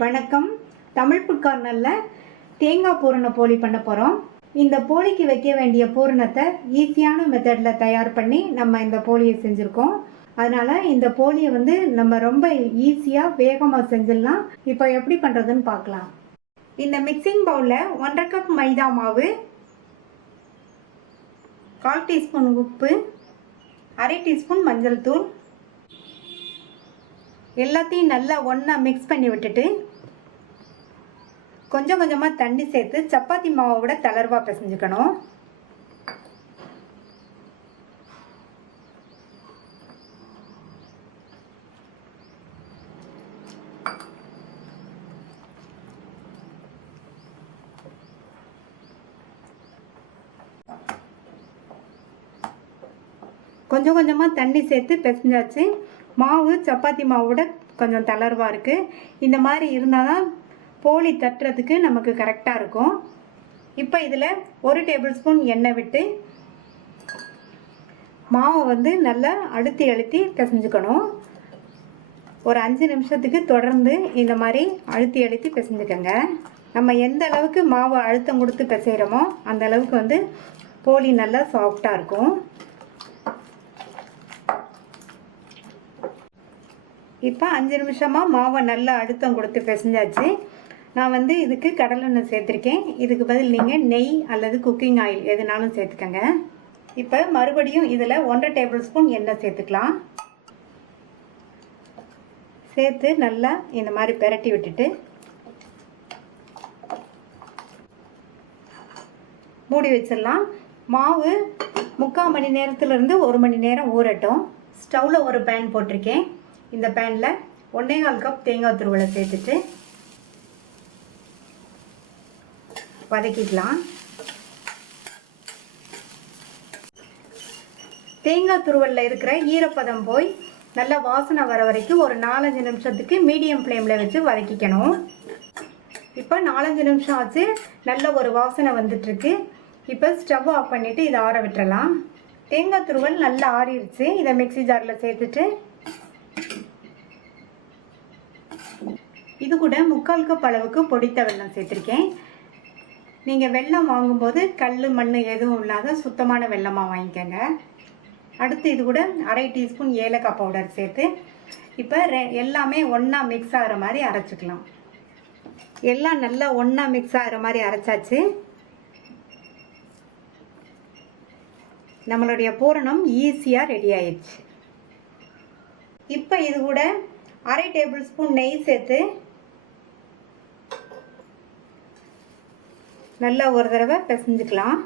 வணக்கம். தமிழ் ஃபுட் கார்னரில் தேங்காய் பூரண போலி பண்ண போகிறோம். இந்த போலிக்கு வைக்க வேண்டிய பூரணத்தை ஈஸியான மெத்தடில் தயார் பண்ணி நம்ம இந்த போலியை செஞ்சுருக்கோம். அதனால் இந்த போலியை நம்ம ரொம்ப ஈஸியாக வேகமாக செஞ்சிடலாம். இப்போ எப்படி பண்ணுறதுன்னு பார்க்கலாம். இந்த மிக்சிங் பவுலில் 1.5 கப் மைதா மாவு, 1/4 டீஸ்பூன் உப்பு, 1/2 டீஸ்பூன் மஞ்சள் தூள் எல்லாத்தையும் நல்லா ஒன்றா மிக்ஸ் பண்ணி விட்டுட்டு கொஞ்சம் கொஞ்சமாக தண்ணி சேர்த்து சப்பாத்தி மாவை விட தளர்வாக பிசைஞ்சுக்கணும். கொஞ்சம் கொஞ்சமாக தண்ணி சேர்த்து பிசைஞ்சாச்சு. மாவு சப்பாத்தி மாவோட கொஞ்சம் தளர்வாக இருக்குது. இந்த மாதிரி இருந்தால் தான் போலி தட்டுறதுக்கு நமக்கு கரெக்டாக இருக்கும். இப்போ இதில் 1 டேபிள் ஸ்பூன் எண்ணெய் விட்டு மாவை நல்லா அழுத்தி பிசைஞ்சுக்கணும். ஒரு 5 நிமிஷத்துக்கு தொடர்ந்து இந்த மாதிரி அழுத்தி பிசைஞ்சுக்கோங்க. நம்ம எந்த அளவுக்கு மாவை அழுத்தம் கொடுத்து பிசைகிறோமோ அந்த அளவுக்கு போலி நல்லா சாஃப்டாக இருக்கும். இப்போ 5 நிமிஷமாக மாவை நல்லா அழுத்தம் கொடுத்து பிசைஞ்சாச்சு. நான் இதுக்கு கடலெண்ணெய் சேர்த்துருக்கேன். இதுக்கு பதில் நீங்கள் நெய் அல்லது குக்கிங் ஆயில் எதுனாலும் சேர்த்துக்கங்க. இப்போ மறுபடியும் இதில் 1.5 டேபிள் ஸ்பூன் எண்ணெய் சேர்த்துக்கலாம். சேர்த்து நல்லா இந்த மாதிரி பிரட்டி விட்டுட்டு மூடி வச்சிடலாம். மாவு 3/4 மணி நேரத்துலேருந்து 1 மணி நேரம் ஊறட்டும். ஸ்டவ்வில் ஒரு பேன் போட்டிருக்கேன். இந்த பேனில் 1.25 கப் தேங்காய் துருவலை சேர்த்துட்டு வதக்கிக்கலாம். தேங்காய் துருவலில் இருக்கிற ஈரப்பதம் போய் நல்லா வாசனை வர வரைக்கும் ஒரு 4-5 நிமிஷத்துக்கு மீடியம் ஃப்ளேமில் வச்சு வதக்கிக்கணும். இப்போ 4-5 நிமிஷம் ஆச்சு. நல்ல ஒரு வாசனை வந்துட்டுருக்கு. இப்போ ஸ்டவ் ஆஃப் பண்ணிவிட்டு இதை ஆற விட்டுறலாம். தேங்காய் துருவல் நல்லா ஆறிடுச்சு. இதை மிக்ஸி ஜாரில் சேர்த்துட்டு இது கூட 3/4 கப் அளவுக்கு பொடித்த வெல்லம் சேர்த்துருக்கேன். நீங்கள் வெல்லம் வாங்கும்போது கல் மண் எதுவும் இல்லாத சுத்தமான வெல்லமாக வாங்கிக்கோங்க. அடுத்து இது கூட 1/2 டீஸ்பூன் ஏலக்காய் பவுடர் சேர்த்து இப்போ எல்லாமே ஒன்றா மிக்ஸ் ஆகிற மாதிரி அரைச்சிக்கலாம். எல்லாம் நல்லா ஒன்றா மிக்ஸ் ஆகிற மாதிரி அரைச்சாச்சு. நம்மளுடைய பூரணம் ஈஸியாக ரெடி ஆயிடுச்சு. இப்போ இது கூட 1/2 டேபிள் ஸ்பூன் நெய் சேர்த்து நல்லா ஒரு தடவை பிசைஞ்சுக்கலாம்.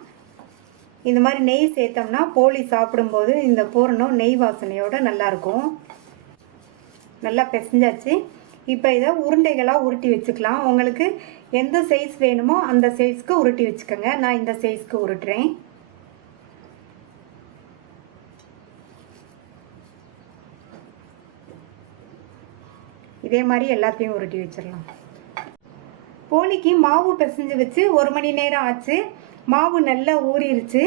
இந்த மாதிரி நெய் சேர்த்தோம்னா போலி சாப்பிடும்போது இந்த பூரணம் நெய் வாசனையோடு நல்லாயிருக்கும். நல்லா பிசைஞ்சாச்சு. இப்போ இதை உருண்டைகளாக உருட்டி வச்சுக்கலாம். உங்களுக்கு எந்த சைஸ் வேணுமோ அந்த சைஸ்க்கு உருட்டி வச்சுக்கோங்க. நான் இந்த சைஸ்க்கு உருட்டுறேன். இதே மாதிரி எல்லாத்தையும் உருட்டி வச்சிடலாம். போலிக்கு மாவு பிசைஞ்சு வச்சு 1 மணி நேரம் ஆச்சு. மாவு நல்லா ஊறிடுச்சு.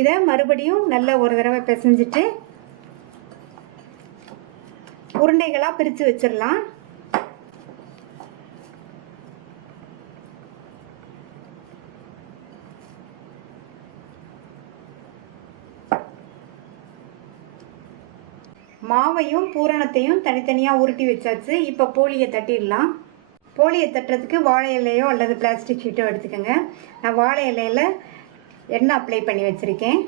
இதை மறுபடியும் நல்லா ஒரு தடவை பிசைஞ்சிட்டு உருண்டைகளாக பிரித்து வச்சிடலாம். மாவையும் பூரணத்தையும் தனித்தனியாக உருட்டி வச்சாச்சு. இப்போ போலியை தட்டிடலாம். போலியை தட்டுறதுக்கு வாழை இலையோ அல்லது பிளாஸ்டிக் ஷீட்டோ எடுத்துக்கோங்க. நான் வாழை இலையில் எண்ணெய் அப்ளை பண்ணி வச்சுருக்கேன்.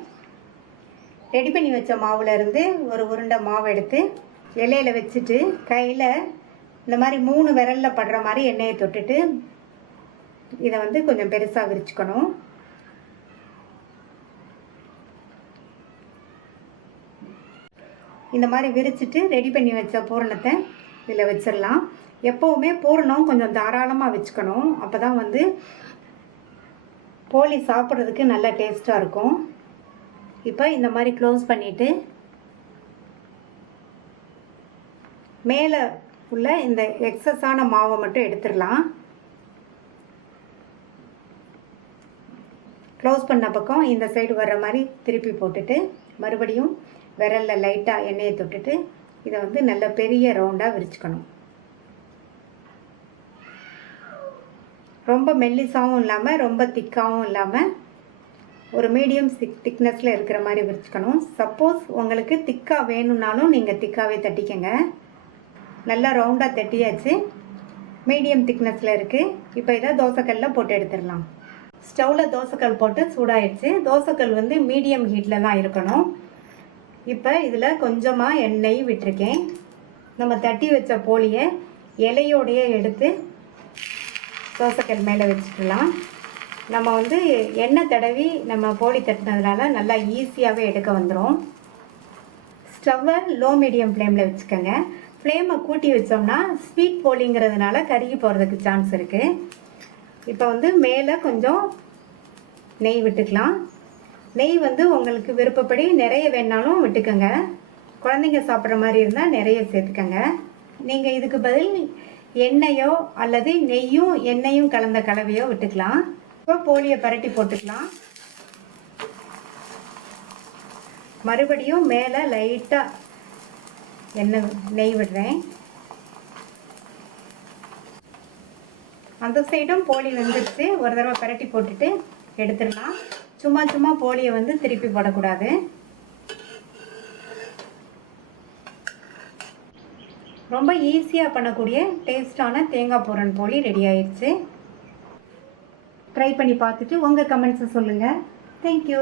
ரெடி பண்ணி வச்ச மாவுலேருந்து ஒரு உருண்டை மாவு எடுத்து இலையில் வச்சுட்டு கையில் இந்த மாதிரி 3 விரலில் படுற மாதிரி எண்ணெயை தொட்டுட்டு இதை கொஞ்சம் பெருசாக விரிச்சுக்கணும். இந்த மாதிரி விரிச்சிட்டு ரெடி பண்ணி வச்ச பூரணத்தை இதில் வச்சிடலாம். எப்போவுமே பூரணம் கொஞ்சம் தாராளமாக வச்சுக்கணும். அப்போ தான் போலி சாப்பிட்றதுக்கு நல்ல டேஸ்ட்டாக இருக்கும். இப்போ இந்த மாதிரி க்ளோஸ் பண்ணிவிட்டு மேலே உள்ள இந்த எக்ஸஸான மாவை மட்டும் எடுத்துடலாம். க்ளோஸ் பண்ண பக்கம் இந்த சைடு வர்ற மாதிரி திருப்பி போட்டுட்டு மறுபடியும் விரலில் லைட்டாக எண்ணெயை தொட்டுட்டு இதை நல்ல பெரிய ரவுண்டாக விரிச்சுக்கணும். ரொம்ப மெல்லிசாவும் இல்லாமல் ரொம்ப திக்காகவும் இல்லாமல் ஒரு மீடியம் திக்னஸில் இருக்கிற மாதிரி வச்சுக்கணும். சப்போஸ் உங்களுக்கு திக்காக வேணும்னாலும் நீங்கள் திக்காகவே தட்டிக்கங்க. நல்லா ரவுண்டாக தட்டியாச்சு, மீடியம் திக்னஸில் இருக்குது. இப்போ இதை தோசைக்கல்லில் போட்டு எடுத்துடலாம். ஸ்டவ்வில் தோசைக்கல் போட்டு சூடாயிடுச்சு. தோசைக்கல் வந்து மீடியம் ஹீட்டில் தான் இருக்கணும். இப்போ இதில் கொஞ்சமாக எண்ணெய் விட்டுருக்கேன். நம்ம தட்டி வச்ச போலியை இலையோடையே எடுத்து தோசைக்கல் மேலே வச்சுக்கலாம். நம்ம வந்து எண்ணெய் தடவி நம்ம போலி தட்டினதுனால நல்லா ஈஸியாகவே எடுக்க வந்துடும். ஸ்டவ்வை லோ மீடியம் ஃப்ளேமில் வச்சுக்கோங்க. ஃப்ளேமை கூட்டி வச்சோம்னா ஸ்வீட் போலிங்கிறதுனால கருகி போகிறதுக்கு சான்ஸ் இருக்குது. இப்போ வந்து மேலே கொஞ்சம் நெய் விட்டுக்கலாம். நெய் வந்து உங்களுக்கு விருப்பப்படி நிறைய வேணாலும் விட்டுக்கோங்க. குழந்தைங்க சாப்பிட்ற மாதிரி இருந்தால் நிறைய சேர்த்துக்கோங்க. நீங்கள் இதுக்கு பதில் எண்ணெயோ அல்லது நெய்யும் எண்ணெயும் கலந்த கலவையோ விட்டுக்கலாம். இப்போ போலியை பரட்டி போட்டுக்கலாம். மறுபடியும் மேலே லைட்டாக நெய் விடுறேன். அந்த சைடும் போலி வந்துடுச்சு. ஒரு தடவை பரட்டி போட்டுட்டு எடுத்துடலாம். சும்மா சும்மா போலியை வந்து திருப்பி போடக்கூடாது. ரொம்ப ஈஸியாக பண்ணக்கூடிய டேஸ்டான தேங்காய் பூரன் போலி ரெடி ஆயிடுச்சு. ட்ரை பண்ணி பார்த்துட்டு உங்கள் கமெண்ட்ஸை சொல்லுங்கள். தேங்க்யூ.